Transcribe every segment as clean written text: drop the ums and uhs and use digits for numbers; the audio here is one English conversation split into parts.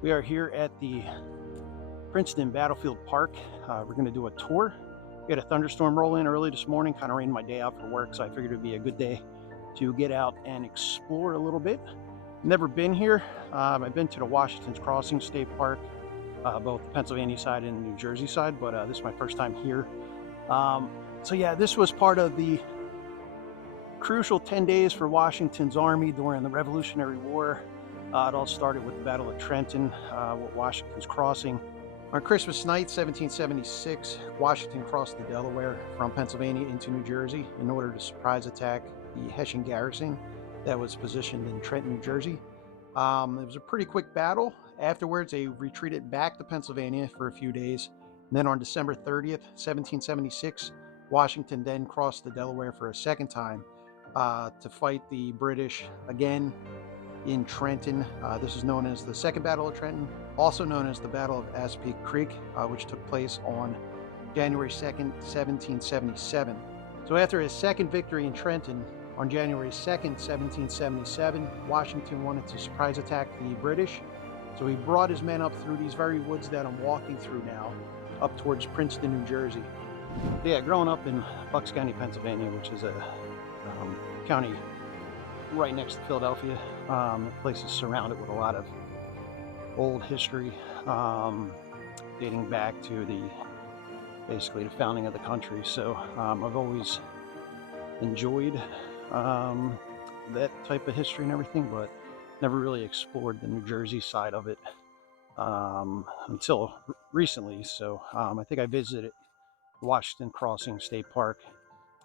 We are here at the Princeton Battlefield Park. We're going to do a tour. We had a thunderstorm roll in early this morning, kind of rained my day out for work, so I figured it would be a good day to get out and explore a little bit. Never been here. I've been to the Washington's Crossing State Park, both the Pennsylvania side and the New Jersey side, but this is my first time here. So yeah, this was part of the crucial 10 days for Washington's army during the Revolutionary War. It all started with the Battle of Trenton, with Washington's Crossing. On Christmas night, 1776, Washington crossed the Delaware from Pennsylvania into New Jersey in order to surprise attack the Hessian garrison that was positioned in Trenton, New Jersey. It was a pretty quick battle. Afterwards, they retreated back to Pennsylvania for a few days. And then on December 30th, 1776, Washington then crossed the Delaware for a second time to fight the British again in Trenton. This is known as the Second Battle of Trenton, also known as the Battle of Assapequa Creek, which took place on January 2nd, 1777. So after his second victory in Trenton on January 2nd, 1777, Washington wanted to surprise attack the British. So he brought his men up through these very woods that I'm walking through now, up towards Princeton, New Jersey. Yeah, growing up in Bucks County, Pennsylvania, which is a county right next to Philadelphia. The place is surrounded with a lot of old history, dating back to basically the founding of the country. So I've always enjoyed that type of history and everything, but never really explored the New Jersey side of it until recently. So I think I visited Washington Crossing State Park,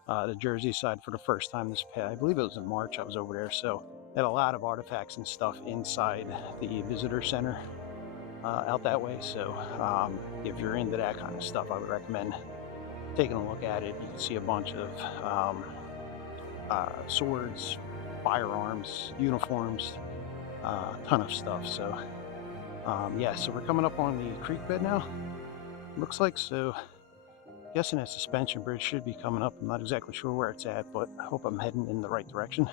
the Jersey side, for the first time I believe it was in March. I was over there, so they had a lot of artifacts and stuff inside the visitor center out that way. So if you're into that kind of stuff, I would recommend taking a look at it. You can see a bunch of swords, firearms, uniforms, a ton of stuff. So yeah, so we're coming up on the creek bed now, looks like. So guessing that suspension bridge should be coming up. I'm not exactly sure where it's at, but I hope I'm heading in the right direction.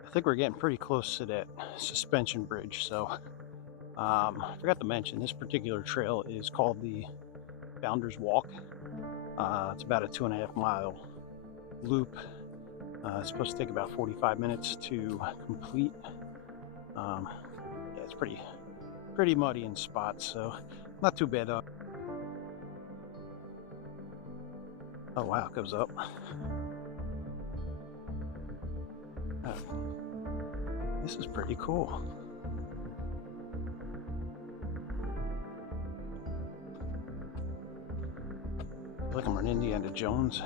I think we're getting pretty close to that suspension bridge. So I forgot to mention, this particular trail is called the Founder's Walk. It's about a 2.5 mile loop. It's supposed to take about 45 minutes to complete. Yeah, it's pretty muddy in spots, so not too bad though. Oh wow, it goes up. This is pretty cool. I feel like I'm an Indiana Jones.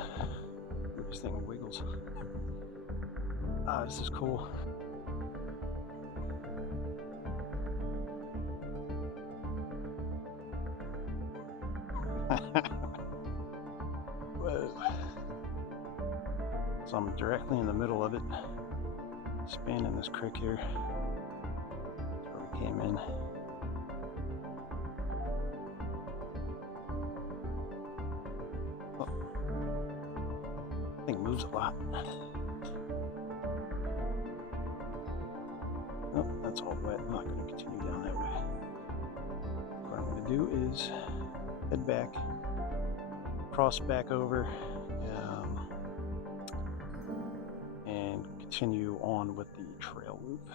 This thing wiggles. This is cool. Whoa. So I'm directly in the middle of it, spanning this creek here. That's where we came in. Oh. Thing moves a lot. Oh, that's all wet. I'm not going to continue down that way. What I'm going to do is head back, cross back over, and continue on with the trail loop.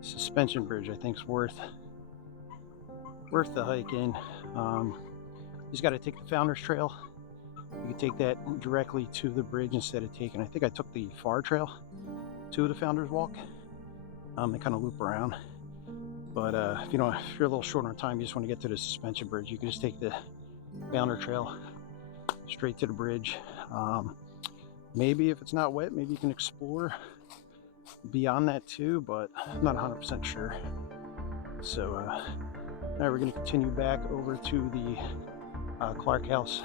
Suspension bridge, I think, is worth the hike in. You just got to take the Founders Trail. You can take that directly to the bridge instead of taking, I think I took the Far Trail to the Founders Walk. They kind of loop around. But if you're a little short on time, you just want to get to the suspension bridge, you can just take the Founder Trail straight to the bridge. Maybe if it's not wet, maybe you can explore beyond that too, but I'm not 100% sure. So now we're going to continue back over to the Clark House.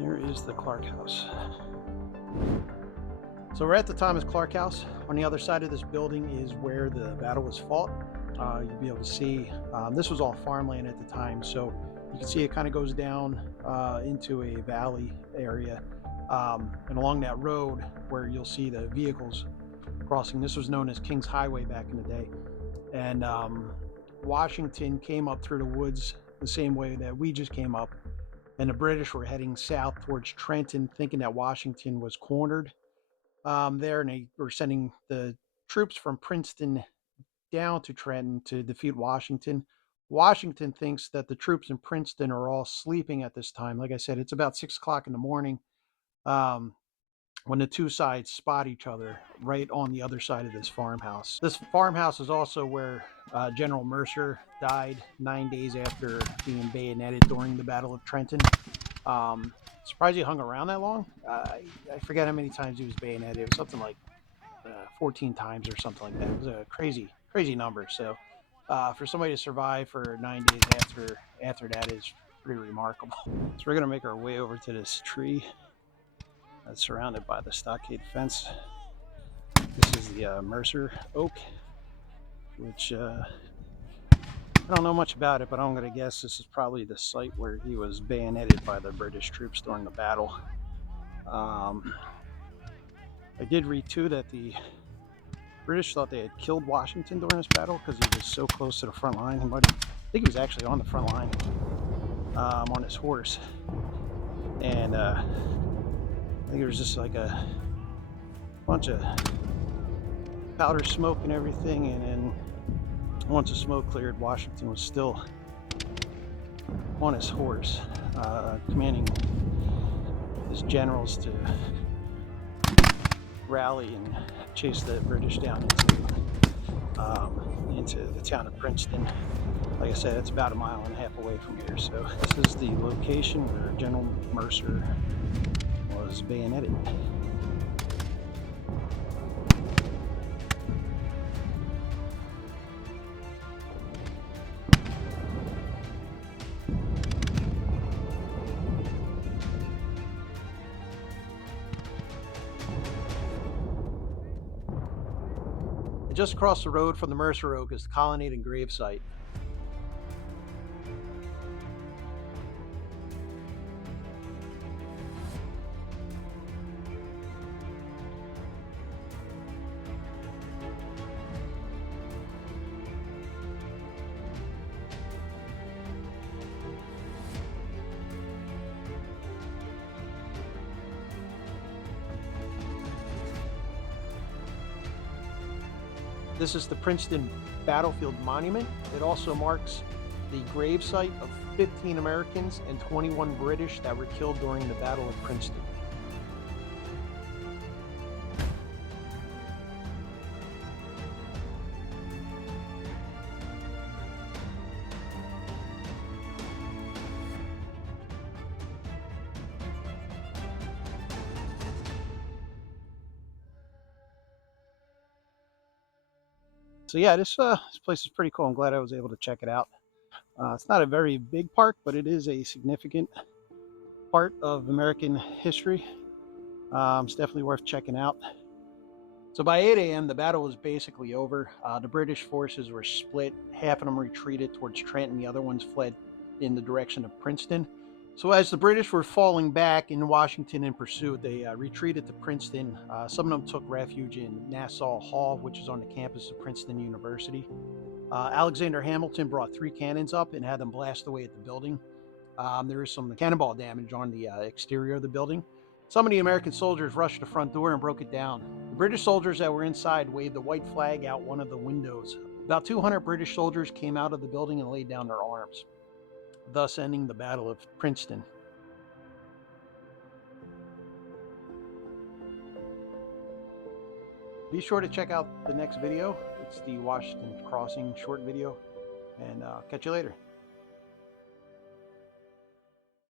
There is the Clark House. So we're at the Thomas Clark House. On the other side of this building is where the battle was fought. You'll be able to see, this was all farmland at the time, so you can see it kind of goes down into a valley area. And along that road where you'll see the vehicles crossing, this was known as King's Highway back in the day. And Washington came up through the woods the same way that we just came up. And the British were heading south towards Trenton, thinking that Washington was cornered there, and they were sending the troops from Princeton down to Trenton to defeat Washington. Washington thinks that the troops in Princeton are all sleeping at this time. Like I said, it's about 6 o'clock in the morning when the two sides spot each other right on the other side of this farmhouse. This farmhouse is also where General Mercer died 9 days after being bayoneted during the Battle of Trenton. Surprised he hung around that long. I forget how many times he was bayoneted. It was something like 14 times or something like that. It was a crazy number. So for somebody to survive for 9 days after that is pretty remarkable. So we're gonna make our way over to this tree that's surrounded by the stockade fence. This is the Mercer oak, which I don't know much about it, but I'm going to guess this is probably the site where he was bayoneted by the British troops during the battle. I did read too that the British thought they had killed Washington during this battle because he was so close to the front line. I think he was actually on the front line on his horse. And I think there was just like a bunch of powder smoke and everything, and then once the smoke cleared, Washington was still on his horse, commanding his generals to rally and chase the British down into the town of Princeton. Like I said, it's about 1.5 miles away from here. So this is the location where General Mercer was bayoneted. Just across the road from the Mercer Oak is the colonnade and grave site. This is the Princeton Battlefield Monument. It also marks the grave site of 15 Americans and 21 British that were killed during the Battle of Princeton. So yeah, this place is pretty cool. I'm glad I was able to check it out. It's not a very big park, but it is a significant part of American history. It's definitely worth checking out. So by 8 a.m., the battle was basically over. The British forces were split. Half of them retreated towards Trenton. The other ones fled in the direction of Princeton. So as the British were falling back in Washington in pursuit, they retreated to Princeton. Some of them took refuge in Nassau Hall, which is on the campus of Princeton University. Alexander Hamilton brought 3 cannons up and had them blast away at the building. There is some cannonball damage on the exterior of the building. Some of the American soldiers rushed the front door and broke it down. The British soldiers that were inside waved the white flag out one of the windows. About 200 British soldiers came out of the building and laid down their arms, thus ending the Battle of Princeton. Be sure to check out the next video. It's the Washington Crossing short video, and catch you later.